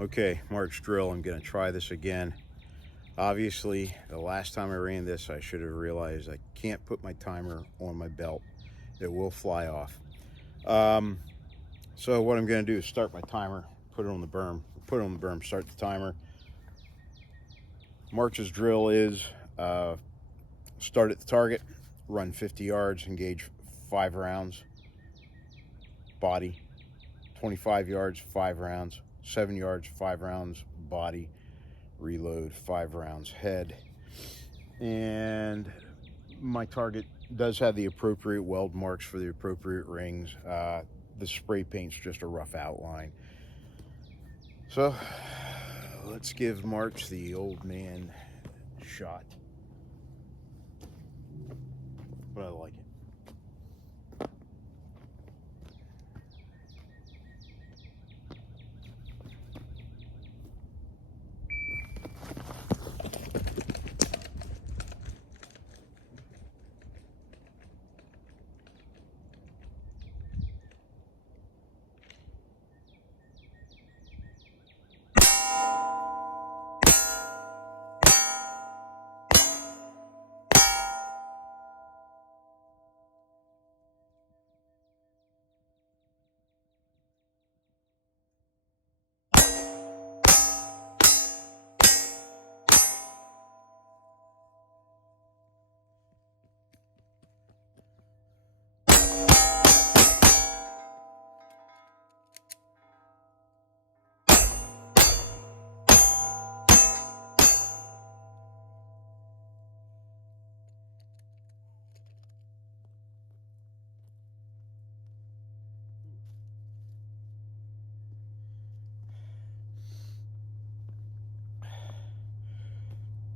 Okay, Mark's drill. I'm going to try this again. Obviously, the last time I ran this, I should have realized I can't put my timer on my belt. It will fly off. So what I'm going to do is start my timer, put it on the berm, start the timer. Mark's drill is start at the target, run 50 yards, engage 5 rounds, body, 25 yards, 5 rounds, 7 yards, 5 rounds, body, reload, 5 rounds, head. And my target does have the appropriate weld marks for the appropriate rings. The spray paint's just a rough outline. So let's give March the old man shot. But I like it.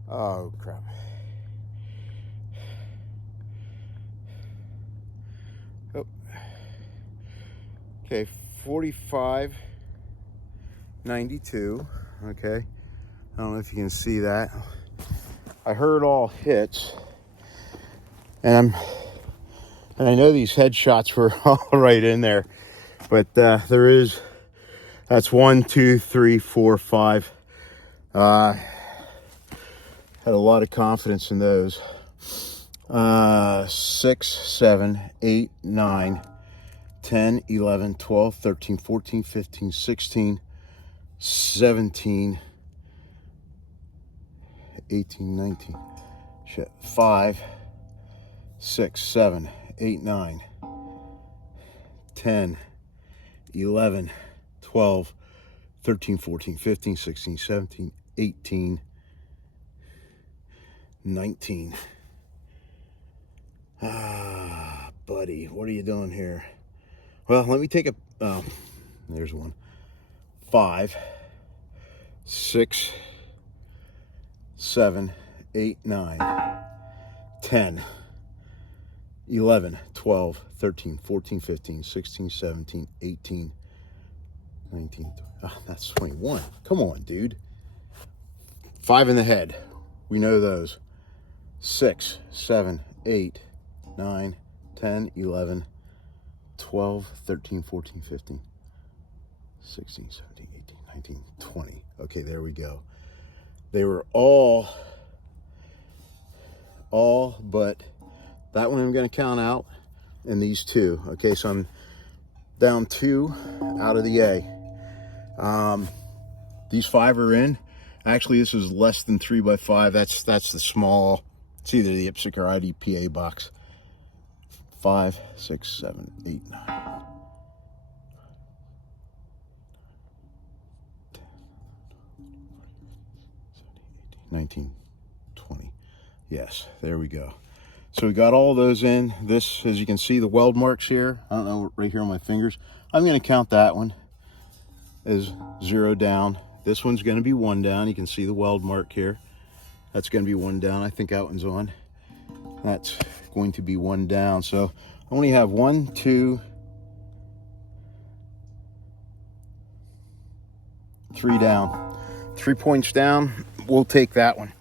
Oh, crap. Oh. Okay, 45.92. Okay. I don't know if you can see that. I heard all hits. And I know these headshots were all right in there. But that's 1, 2, 3, 4, 5. Had a lot of confidence in those. 6, 7, 8, 9, 10, 11, 12, 13, 14, 15, 16, 17, 18, 19. Shit. 5, 6, 7, 8, 9, 10, 11, 12, 13, 14, 15, 16, 17, 18, 19. Ah, buddy, what are you doing here? Well, let me take there's one. 5, 6, 7, 8, 9, 10, 11, 12, 13, 14, 15, 16, 17, 18, 19. That's 21. Come on, dude. 5 in the head. We know those. 6, 7, 8, 9, 10, 11, 12, 13, 14, 15, 16, 17, 18, 19, 20. Okay, there we go. They were all but that one I'm going to count out, and these 2. Okay, so I'm down 2 out of the A. These 5 are in. Actually, this is less than 3x5. That's the small. It's either the IPSC or IDPA box. 5, 6, 7, 8, 9. 19, 20. Yes, there we go. So we got all those in. This, as you can see, the weld marks here. I don't know, right here on my fingers. I'm going to count that one as 0 down. This one's going to be 1 down. You can see the weld mark here. That's going to be 1 down. I think that one's on. That's going to be 1 down. So I only have 1, 2, 3 down. 3 points down. We'll take that one.